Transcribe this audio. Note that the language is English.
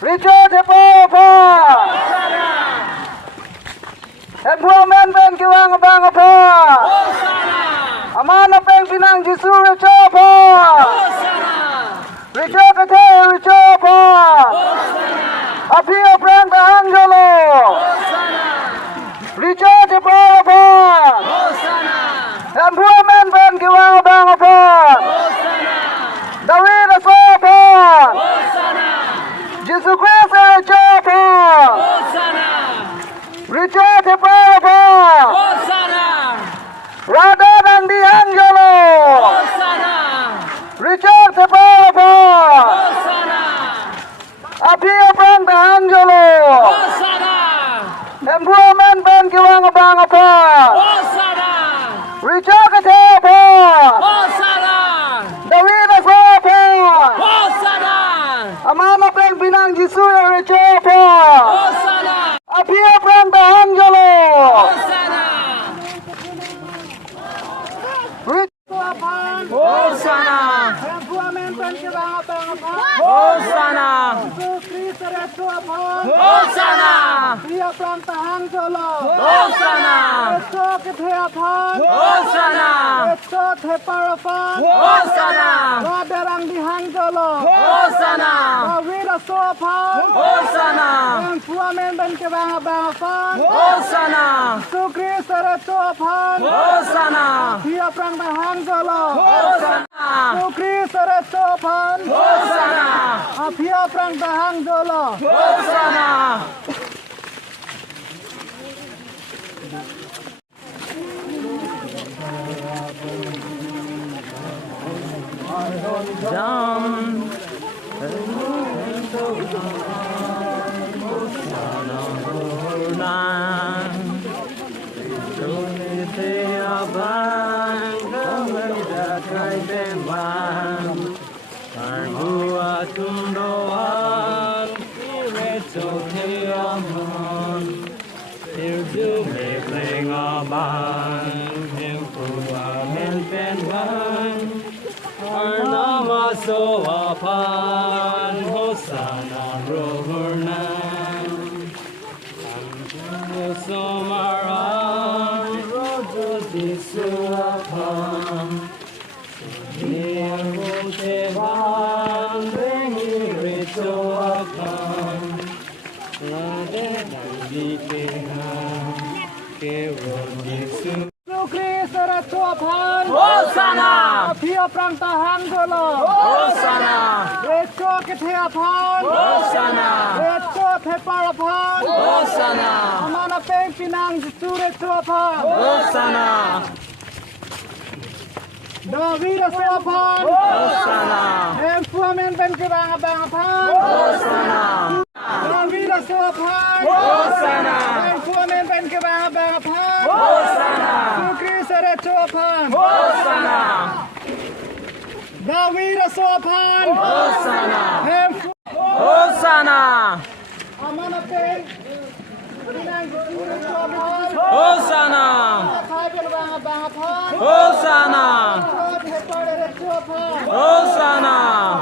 Richard Hepapa. Employment Ben Kiwang Bangapa. Amana Ben Pinang Jisu Richapa. Richard Kate Richapa. Apia Frank Angelo. Richard Hepapa. Employment Ben Kiwang Bangapa. David Asopa. Jesus Christ Richapa. Richard Hepapa. Radha Nandi Angelo. Richard Hepapa. Apia Frank Angelo. Employment Ben Kiwang Bangapa. Richard Hepapa. David Asopa. Amana Ben Pinang Jisu Richapa. Apia Frank Angelo. Hosanna! Hosanna! Hosanna! Hosanna! Hosanna! Hosanna! Hosanna! Hosanna! Hosanna! So upon Hosanna Rohurna Somaran Rojo Disuapam Niyamutevan Behirito Apam Rade Nandikeha Kewon Disu Hosanna! Apia Frank Angelo. Hosanna! Richard Hepapa. Hosanna! Richard Hepapa. Hosanna! Amana Ben Pinang Jisu Richapa. Hosanna! David Asopa. Hosanna! Employment Ben Kiwang Bangapa. Hosanna! David Asopa. Hosanna! Employment Ben Kiwang Bangapa. Hosanna! Christ Richapa. Hosanna! David Asopa. Hosanna! Hosanna! Amana Ben Pinang Jisu Richapa. Hosanna! Bangapa. Hosanna! Richard Hepapa. Hosanna!